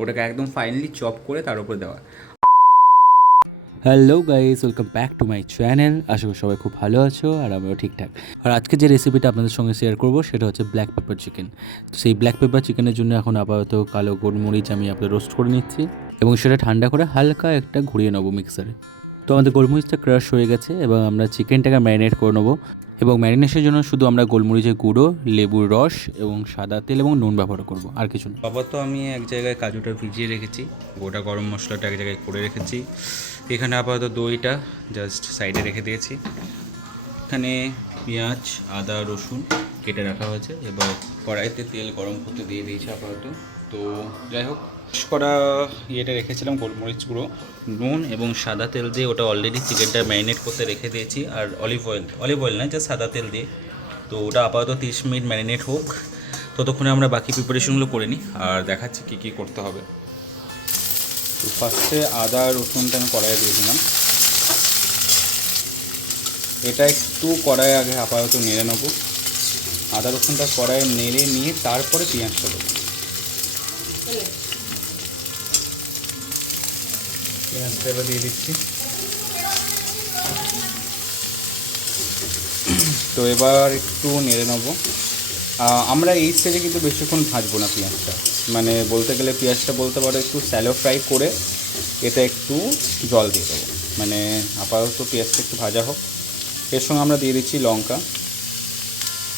ওটাকে একদম finally chop করে তার উপরে দেওয়া। Hello guys, welcome back to my channel. আশা করি সবাই খুব ভালো আছো আর আমিও ঠিকঠাক। আর আজকে যে রেসিপিটা আপনাদের সঙ্গে শেয়ার করব সেটা হচ্ছে ব্ল্যাক পেপার চিকেন। তো সেই ব্ল্যাক পেপার চিকেনের জন্য এখন আপাতত কালো গোলমরিচ আমি আপনাদের রোস্ট করে নিচ্ছি এবং সেটা ঠান্ডা করে হালকা একটা ঘুরিয়ে নেবো মিক্সারে। তো আমাদের গোলমরিচটা ক্রাশ হয়ে গেছে এবং আমরা চিকেনটাকে ম্যারিনেট করে নেবো। এবং ম্যারিনেশনের জন্য শুধু আমরা গোলমরিচের গুঁড়ো, লেবুর রস এবং সাদা তেল এবং নুন ব্যবহার করব, আর কিছু না। আপাতত আমি এক জায়গায় কাজুটা ভিজিয়ে রেখেছি, গোটা গরম মশলাটা এক জায়গায় করে রেখেছি। এখানে আপাতত দইটা জাস্ট সাইডে রেখে দিয়েছি। এখানে পেঁয়াজ, আদা, রসুন কেটে রাখা হয়েছে। এবার কড়াইতে তেল গরম করতে দিয়ে দিয়েছি আপাতত। তো যাই হোক, করা ইয়েটা রেখেছিলাম গোলমরিচ গুঁড়ো, নুন এবং সাদা তেল দিয়ে ওটা অলরেডি চিকেনটা ম্যারিনেট করতে রেখে দিয়েছি। আর অলিভ অয়েল না, জাস্ট সাদা তেল দিয়ে। তো ওটা আপাতত 30 মিনিট ম্যারিনেট হোক, ততক্ষণে আমরা বাকি প্রিপারেশনগুলো করে নিই আর দেখাচ্ছি কী কী করতে হবে। তো ফার্স্টে আদা রসুনটা আমি কড়াইয়ে দিয়ে দিলাম। এটা একটু কড়াইয়ে আগে আপাতত নেড়ে নেবো। আদা রসুনটা কড়াইয়ে নেড়ে নিয়ে তারপরে পেঁয়াজটা দেবো। পেঁয়াজটা এবার দিয়ে দিচ্ছি। তো এবার একটু নেড়ে নেবো। আমরা এই স্টেজে কিন্তু বেশিক্ষণ ভাজবো না পেঁয়াজটা, মানে বলতে গেলে পেঁয়াজটা বলতে পারো একটু স্যালো ফ্রাই করে এটা একটু জল দিয়ে দেবো। মানে আপাতত পেঁয়াজটা একটু ভাজা হোক। এর সঙ্গে আমরা দিয়ে দিচ্ছি লঙ্কা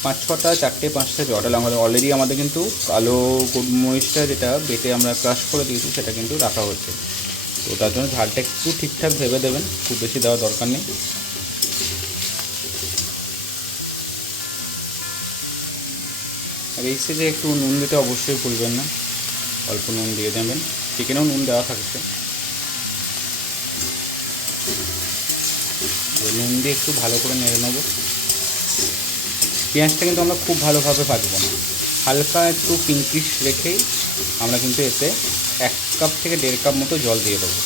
5-6টা, 4-5টা জটা লঙ্কা। আমাদের কিন্তু কালো গোলমরিচটা যেটা বেটে আমরা ক্রাশ করে দিয়েছি সেটা কিন্তু রাখা হচ্ছে। তো তার জন্য ঝালটা একটু ঠিকঠাক ভেবে দেবেন, খুব বেশি দেওয়ার দরকার নেই। আর এই স্টেজে একটু নুন দিতে অবশ্যই ভুলবেন না, অল্প নুন দিয়ে দেবেন। চিকেনেও নুন দেওয়া থাকছে, নুন দিয়ে একটু ভালো করে নেড়ে নেবো। পেঁয়াজটা কিন্তু আমরা খুব ভালোভাবে ভাজবো না, হালকা একটু পিঙ্কিশ রেখেই আমরা কিন্তু এতে 1 কাপ থেকে 1.5 কাপ মতো জল দিয়ে দেবো।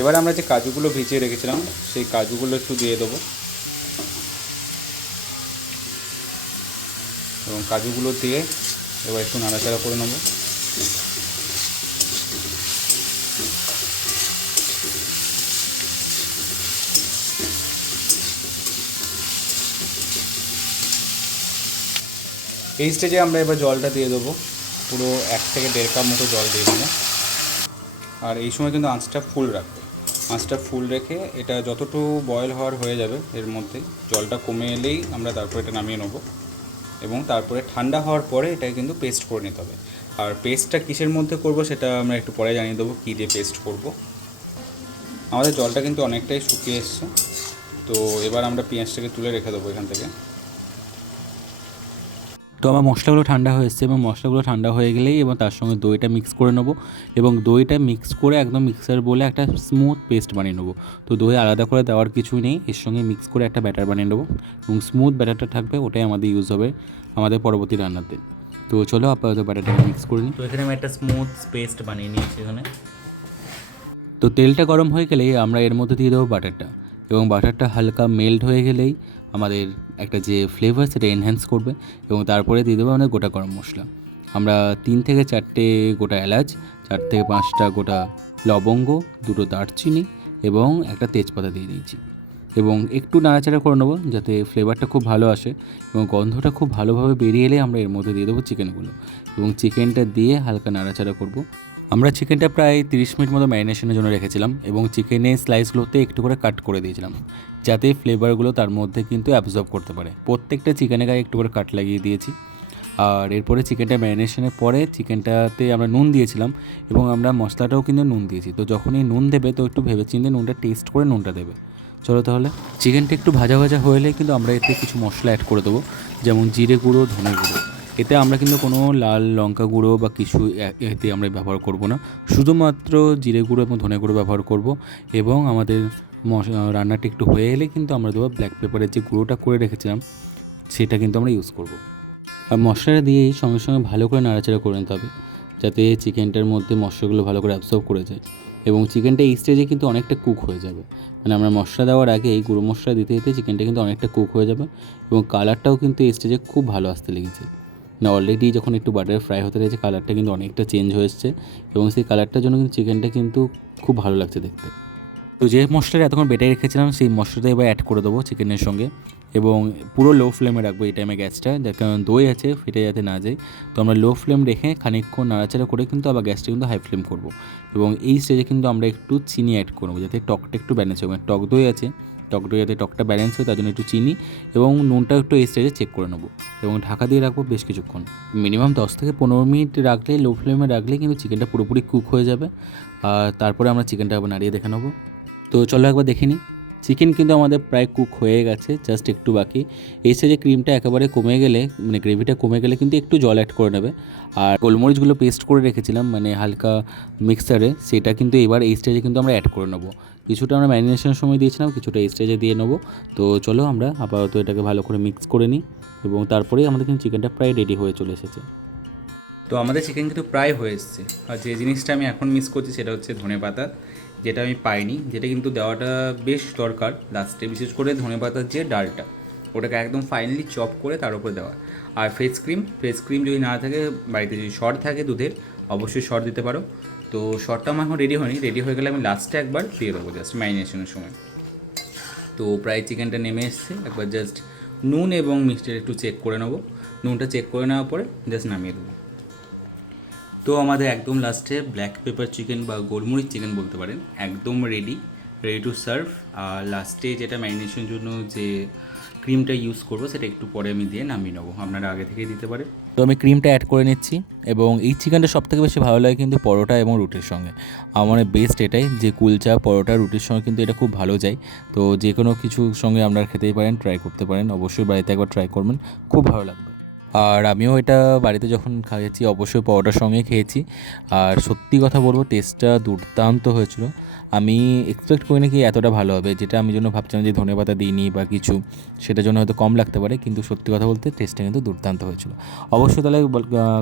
এবার আমরা যে কাজুগুলো ভিজিয়ে রেখেছিলাম সেই কাজুগুলো একটু দিয়ে দেবো এবং কাজুগুলো দিয়ে এবার একটু নাড়াচাড়া করে নেবো। এই স্টেজে আমরা এবার জলটা দিয়ে দেবো, পুরো 1 থেকে 1.5 কাপ মতো জল দিয়ে দেবো। আর এই সময় কিন্তু আঁচটা ফুল রাখবে। আঁচটা ফুল রেখে এটা যতটুকু বয়েল হওয়ার হয়ে যাবে এর মধ্যে জলটা কমে এলেই আমরা তারপর এটা নামিয়ে নেবো এবং তারপরে ঠান্ডা হওয়ার পরে এটাকে কিন্তু পেস্ট করে নিতে হবে। আর পেস্টটা কিসের মধ্যে করব সেটা আমরা একটু পরে জানিয়ে দেবো কী দিয়ে পেস্ট করব। আমাদের জলটা কিন্তু অনেকটাই শুকিয়ে এসছে। তো এবার আমরা পেঁয়াজটাকে তুলে রেখে দেবো এখান থেকে। তো আমার মশলাগুলো ঠান্ডা হয়ে এসছে এবং মশলাগুলো ঠান্ডা হয়ে গেলেই এবং তার সঙ্গে দইটা মিক্স করে নেবো এবং দইটা মিক্স করে একদম মিক্সার বলে একটা স্মুথ পেস্ট বানিয়ে নেবো। তো দই আলাদা করে দেওয়ার কিছুই নেই, এর সঙ্গে মিক্স করে একটা ব্যাটার বানিয়ে নেবো এবং স্মুথ ব্যাটারটা থাকবে, ওটাই আমাদের ইউজ হবে আমাদের পরবর্তী রান্নাতে। তো চলো আপাতত ব্যাটারটাকে মিক্স করে নিই। তো এখানে আমি একটা স্মুথ পেস্ট বানিয়ে নিয়েছি এখানে। তো তেলটা গরম হয়ে গেলেই আমরা এর মধ্যে দিয়ে দেবো বাটারটা এবং বাটারটা হালকা মেল্ট হয়ে গেলেই আমাদের একটা যে ফ্লেভার সেটা এনহ্যান্স করবে এবং তারপরে দিয়ে দেবো আমাদের গোটা গরম মশলা। আমরা 3 থেকে 4টে গোটা এলাচ, 4 থেকে 5টা গোটা লবঙ্গ, 2টো দারচিনি এবং একটা তেজপাতা দিয়ে দিয়েছি এবং একটু নাড়াচাড়া করে নেবো যাতে ফ্লেভারটা খুব ভালো আসে এবং গন্ধটা খুব ভালোভাবে বেরিয়ে এলে আমরা এর মধ্যে দিয়ে দেবো চিকেনগুলো এবং চিকেনটা দিয়ে হালকা নাড়াচাড়া করব। আমরা চিকেনটা প্রায় 30 মিনিট মতো ম্যারিনেশনের জন্য রেখেছিলাম এবং চিকেনের স্লাইসগুলোতে একটু করে কাট করে দিয়েছিলাম যাতে ফ্লেভারগুলো তার মধ্যে কিন্তু অ্যাবজর্ব করতে পারে। প্রত্যেকটা চিকেনের গায়ে একটু করে কাট লাগিয়ে দিয়েছি। আর এরপরে চিকেনটা ম্যারিনেশনের পরে চিকেনটাতে আমরা নুন দিয়েছিলাম এবং আমরা মশলাটাও কিন্তু নুন দিয়েছি। তো যখনই নুন দেবে তো একটু ভেবেচিন্তে নুনটা টেস্ট করে নুনটা দেবে। চলো তাহলে চিকেনটা একটু ভাজা ভাজা হলে কিন্তু আমরা এতে কিছু মশলা অ্যাড করে দেবো, যেমন জিরে গুঁড়ো, ধনে গুঁড়ো। এতে আমরা কিন্তু কোনো লাল লঙ্কা গুঁড়ো বা কিছু এতে আমরা ব্যবহার করব না, শুধুমাত্র জিরে গুঁড়ো এবং ধনে গুঁড়ো ব্যবহার করব। এবং আমাদের রান্নাটা একটু হয়ে এলে কিন্তু আমরা দেবো ব্ল্যাক পেপারের যে গুঁড়োটা করে রেখেছিলাম সেটা কিন্তু আমরা ইউজ করব। আর মশলাটা দিয়েই সঙ্গে সঙ্গে ভালো করে নাড়াচাড়া করে নিতে হবে যাতে চিকেনটার মধ্যে মশলাগুলো ভালো করে অ্যাবসর্ব করে যায় এবং চিকেনটা এই স্টেজে কিন্তু অনেকটা কুক হয়ে যাবে। মানে আমরা মশলা দেওয়ার আগে এই গুঁড়ো মশলা দিতে দিতে চিকেনটা কিন্তু অনেকটা কুক হয়ে যাবে এবং কালারটাও কিন্তু এই স্টেজে খুব ভালো আসতে লেগেছে। না অলরেডি যখন একটু বাটার ফ্রাই হতে রয়েছে কালারটা কিন্তু অনেকটা চেঞ্জ হয়ে এসছে এবং সেই কালারটার জন্য কিন্তু চিকেনটা কিন্তু খুব ভালো লাগছে দেখতে। তো যে মশলাটা এতক্ষণ বেটে রেখেছিলাম সেই মশলাটা এবার অ্যাড করে দেবো চিকেনের সঙ্গে এবং পুরো লো ফ্লেমে রাখবো এই টাইমে গ্যাসটা, যার কারণ দই আছে ফেটে যাতে না যায়। তো আমরা লো ফ্লেম রেখে খানিকক্ষণ নাড়াচাড়া করে কিন্তু আবার গ্যাসটা কিন্তু হাই ফ্লেম করবো এবং এই স্টেজে কিন্তু আমরা একটু চিনি অ্যাড করবো যাতে টকটা একটু ব্যালেন্স হবে। টক দই আছে, টক দই যাতে টকটা ব্যালেন্স হয় তার জন্য একটু চিনি এবং নুনটা একটু এই স্টেজে চেক করে নেবো এবং ঢাকা দিয়ে রাখবো বেশ কিছুক্ষণ, মিনিমাম 10 থেকে 15 মিনিট রাখলে, লো ফ্লেমে রাখলে কিন্তু চিকেনটা পুরোপুরি কুক হয়ে যাবে। আর তারপরে আমরা চিকেনটা আবার নাড়িয়ে দেখে নেবো। তো চলো একবার দেখে নিই। চিকেন কিন্তু আমাদের প্রায় কুক হয়ে গেছে, জাস্ট একটু বাকি। এই স্টেজে ক্রিমটা একেবারে কমে গেলে, মানে গ্রেভিটা কমে গেলে কিন্তু একটু জল অ্যাড করে নেবে। আর গোলমরিচগুলো পেস্ট করে রেখেছিলাম মানে হালকা মিক্সারে, সেটা কিন্তু এবার এই স্টেজে কিন্তু আমরা অ্যাড করে নেবো। কিছুটা আমরা ম্যারিনেশনের সময় দিয়েছিলাম, কিছুটা এই স্টেজে দিয়ে নেবো। তো চলো আমরা আপাতত এটাকে ভালো করে মিক্স করে নিই এবং তারপরেই আমাদের কিন্তু চিকেনটা প্রায় রেডি হয়ে চলে এসেছে। তো আমাদের চিকেন কিন্তু প্রায় হয়ে এসছে। আর যে জিনিসটা আমি এখন মিস করছি সেটা হচ্ছে ধনেপাতা, যেটা আমি পাইনি, যেটা কিন্তু দেওয়াটা বেশ দরকার লাস্টে, বিশেষ করে ধনেপাতার যে ডালটা ওটাকে একদম ফাইনালি চপ করে তার উপরে দেওয়া। আর ফেস ক্রিম যদি না থাকে, বাড়িতে যদি শর্ট থাকে দুধের, অবশ্যই শর্ট দিতে পারো। তো শর্টটা আমার এখন রেডি হয়নি, রেডি হয়ে গেলে আমি লাস্টে একবার দিয়ে দেবো জাস্ট ম্যারিনেশনের সময়। তো প্রায় চিকেনটা নেমে এসছে, একবার জাস্ট নুন এবং মিষ্টির একটু চেক করে নেবো। নুনটা চেক করে নেওয়ার পরে জাস্ট নামিয়ে দেবো। তো আমাদের একদম লাস্টে ব্ল্যাক পেপার চিকেন বা গোলমরিচ চিকেন বলতে পারেন একদম রেডি টু সার্ভ। আর লাস্টে যেটা ম্যারিনেশনের জন্য যে ক্রিমটা ইউজ করবো সেটা একটু পরে আমি দিয়ে নামিয়ে নেবো, আপনারা আগে থেকেই দিতে পারেন। তো আমি ক্রিমটা অ্যাড করে নিচ্ছি এবং এই চিকেনটা সবথেকে বেশি ভালো লাগে কিন্তু পরোটা এবং রুটির সঙ্গে। আমার বেস্ট এটাই যে কুলচা, পরোটা, রুটির সঙ্গে কিন্তু এটা খুব ভালো যায়। তো যে কোনো কিছুর সঙ্গে আপনারা খেতেই পারেন, ট্রাই করতে পারেন, অবশ্যই বাড়িতে একবার ট্রাই করবেন, খুব ভালো লাগবে। আর আমিও এটা বাড়িতে যখন খেয়েছি অবশ্যই পরোটার সঙ্গে খেয়েছি আর সত্যি কথা বলবো টেস্টটা দুর্দান্ত হয়েছিল। আমি এক্সপেক্ট করিনি কি এতটা ভালো হবে, যেটা আমি জন্য ভাবছিলাম যে ধনেপাতা দিইনি বা কিছু, সেটার জন্য হয়তো কম লাগতে পারে, কিন্তু সত্যি কথা বলতে টেস্টটা কিন্তু দুর্দান্ত হয়েছিল। অবশ্যই তাহলে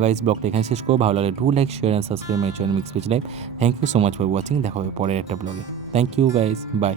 গাইস ব্লগটা এখানে শেষ করবো। ভালো লাগলে do like, share and subscribe my channel mix with life. Thank you so much for watching. দেখা হবে পরের একটা ব্লগে। Thank you guys, by.